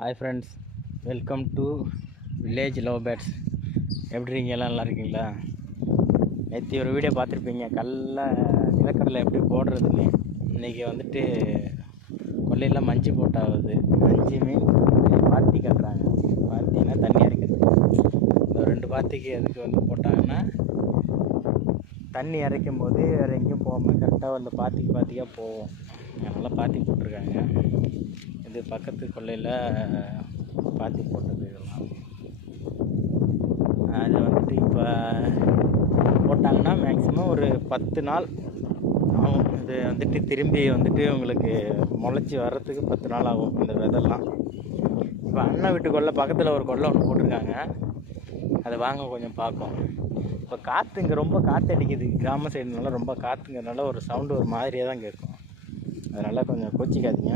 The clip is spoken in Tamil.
Hi friends, welcome to village love birds. எப்படி இருக்கீங்களா? நல்லா இருக்கீங்களா? நேற்று ஒரு வீடியோ பார்த்துருப்பீங்க, நிலக்கடலை எப்படி போடுறதுன்னு. இன்றைக்கி வந்துட்டு கொல்லையில் மஞ்சு போட்டாகுது. மஞ்சு மீன் பாத்தி கட்டுறாங்க. பாத்திங்கன்னா தண்ணி இறைக்கிறது. ஒரு 2 பாத்திக்கு அதுக்கு வந்து போட்டாங்கன்னா தண்ணி இறைக்கும் போது வேறு எங்கேயும் போகாமல் கரெக்டாக அந்த பாத்திக்காக போவோம். நல்லா பாத்தி போட்டிருக்காங்க. இது பக்கத்து கொல்லையில் பாத்தி போட்டது. இதெல்லாம் அது வந்துட்டு இப்போ போட்டாங்கன்னா மேக்ஸிமம் ஒரு 10 நாள் ஆகும். இது வந்துட்டு திரும்பி வந்துட்டு உங்களுக்கு முளைச்சி வர்றதுக்கு 10 நாள் ஆகும் இந்த விதெல்லாம். இப்போ அண்ணன் வீட்டு கொல்லை பக்கத்தில் ஒரு கொல்லை ஒன்று போட்டிருக்காங்க. அதை வாங்க கொஞ்சம் பார்ப்போம். இப்போ காற்று இங்கே ரொம்ப காற்று அடிக்குது. கிராம சைடுனால ரொம்ப காற்றுங்கிறதுனால ஒரு சவுண்டு ஒரு மாதிரியாக தான் கேட்கும். அதனால் கொஞ்சம் கோச்சிக்காதீங்க.